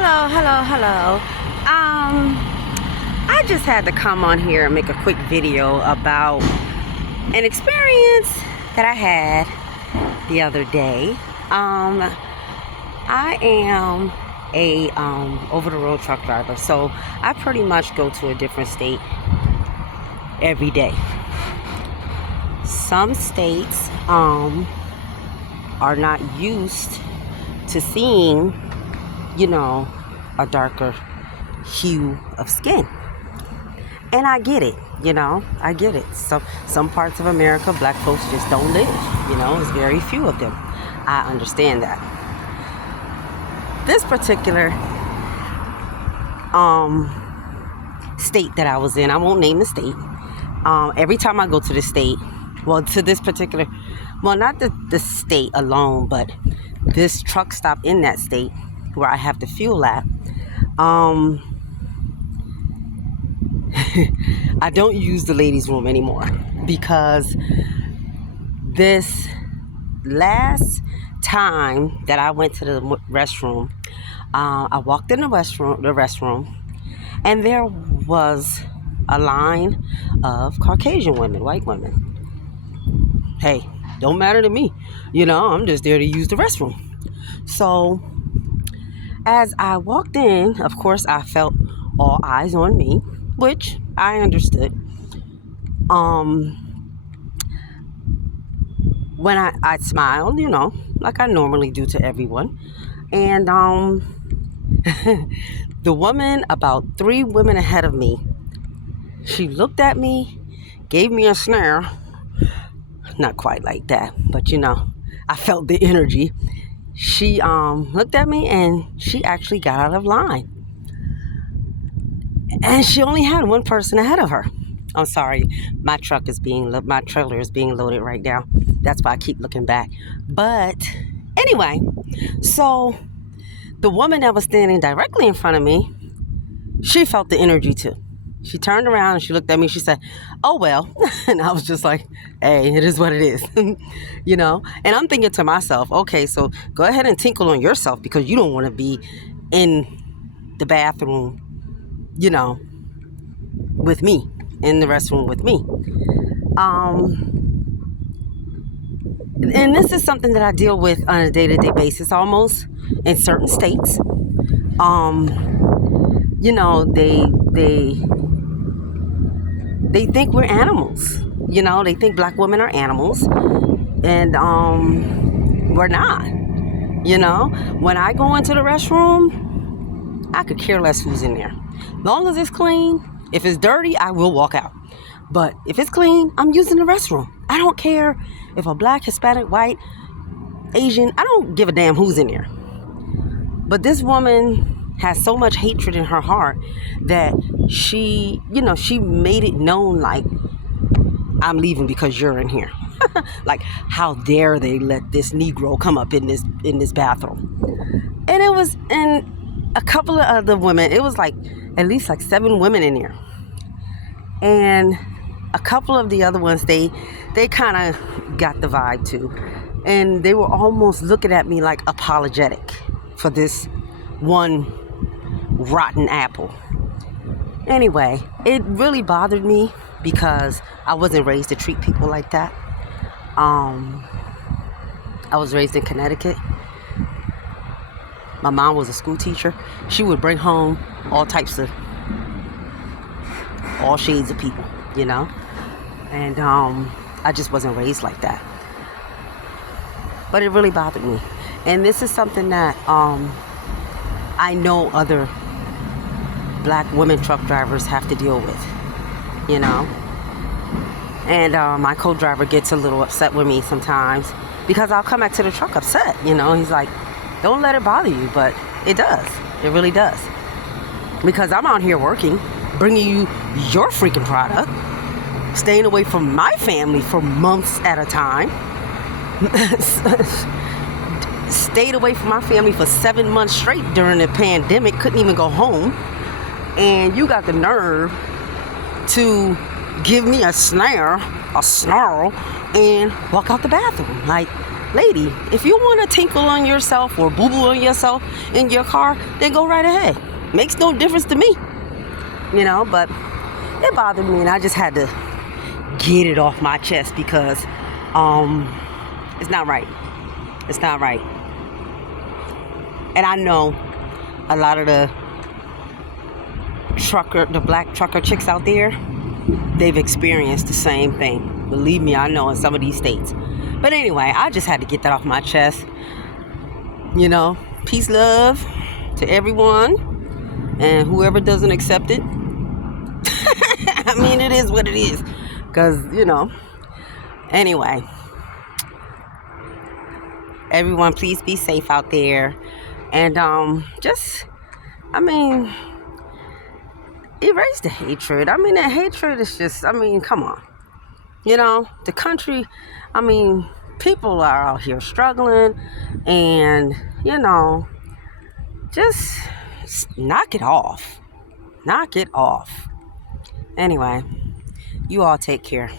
Hello. I just had to come on here and make a quick video about an experience that I had the other day. I am a over-the-road truck driver, so I pretty much go to a different state every day. Some states are not used to seeing, a darker hue of skin. And I get it, I get it. So some parts of America, black folks just don't live, there's very few of them. I understand that. This particular state that I was in, I won't name the state. Every time I go to the state, to this particular, not the state alone, but this truck stop in that state where I have to fuel at, I don't use the ladies' room anymore because this last time that I went to the restroom, I walked in the restroom, and there was a line of Caucasian women, white women. Hey, don't matter to me. I'm just there to use the restroom. So as I walked in, of course, I felt all eyes on me, which I understood. When I smiled, like I normally do to everyone. And the woman, about 3 women ahead of me, she looked at me, gave me a snare. Not quite like that, but I felt the energy. She looked at me and she actually got out of line. And she only had one person ahead of her. I'm sorry, my trailer is being loaded right now. That's why I keep looking back. But anyway, so the woman that was standing directly in front of me, she felt the energy too. She turned around and she looked at me. She said, "Oh, well." And I was just like, hey, it is what it is. And I'm thinking to myself, okay, so go ahead and tinkle on yourself because you don't want to be in the bathroom, with me, in the restroom with me. And this is something that I deal with on a day-to-day basis almost in certain states. They think we're animals. They think black women are animals. And we're not. When I go into the restroom, I could care less who's in there. Long as it's clean. If it's dirty, I will walk out. But if it's clean, I'm using the restroom. I don't care if a black, Hispanic, white, Asian, I don't give a damn who's in there. But this woman has so much hatred in her heart that she made it known like, I'm leaving because you're in here. Like, how dare they let this Negro come up in this bathroom? And it was, and a couple of other women, it was like at least like 7 women in there. And a couple of the other ones, they kind of got the vibe too. And they were almost looking at me like apologetic for this one rotten apple. Anyway, it really bothered me because I wasn't raised to treat people like that. I was raised in Connecticut. My mom was a school teacher. She would bring home all shades of people, and I just wasn't raised like that. But it really bothered me. And this is something that I know other black women truck drivers have to deal with, And my co-driver gets a little upset with me sometimes because I'll come back to the truck upset, He's like, don't let it bother you, but it does. It really does. Because I'm out here working, bringing you your freaking product, staying away from my family for months at a time. Stayed away from my family for 7 months straight during the pandemic, couldn't even go home. And you got the nerve to give me a snarl, and walk out the bathroom. Like, lady, if you want to tinkle on yourself or boo-boo on yourself in your car, then go right ahead. Makes no difference to me. You know, but it bothered me, and I just had to get it off my chest because it's not right. It's not right. And I know a lot of the black trucker chicks out there, they've experienced the same thing. Believe me, I know in some of these states. But anyway, I just had to get that off my chest. You know, peace, love to everyone, and whoever doesn't accept it. I mean, it is what it is. Because, you know, anyway, everyone, please be safe out there. And erase the hatred. I mean, that hatred is just, come on. You know, the country, people are out here struggling, and, you know, just knock it off. Knock it off. Anyway, you all take care.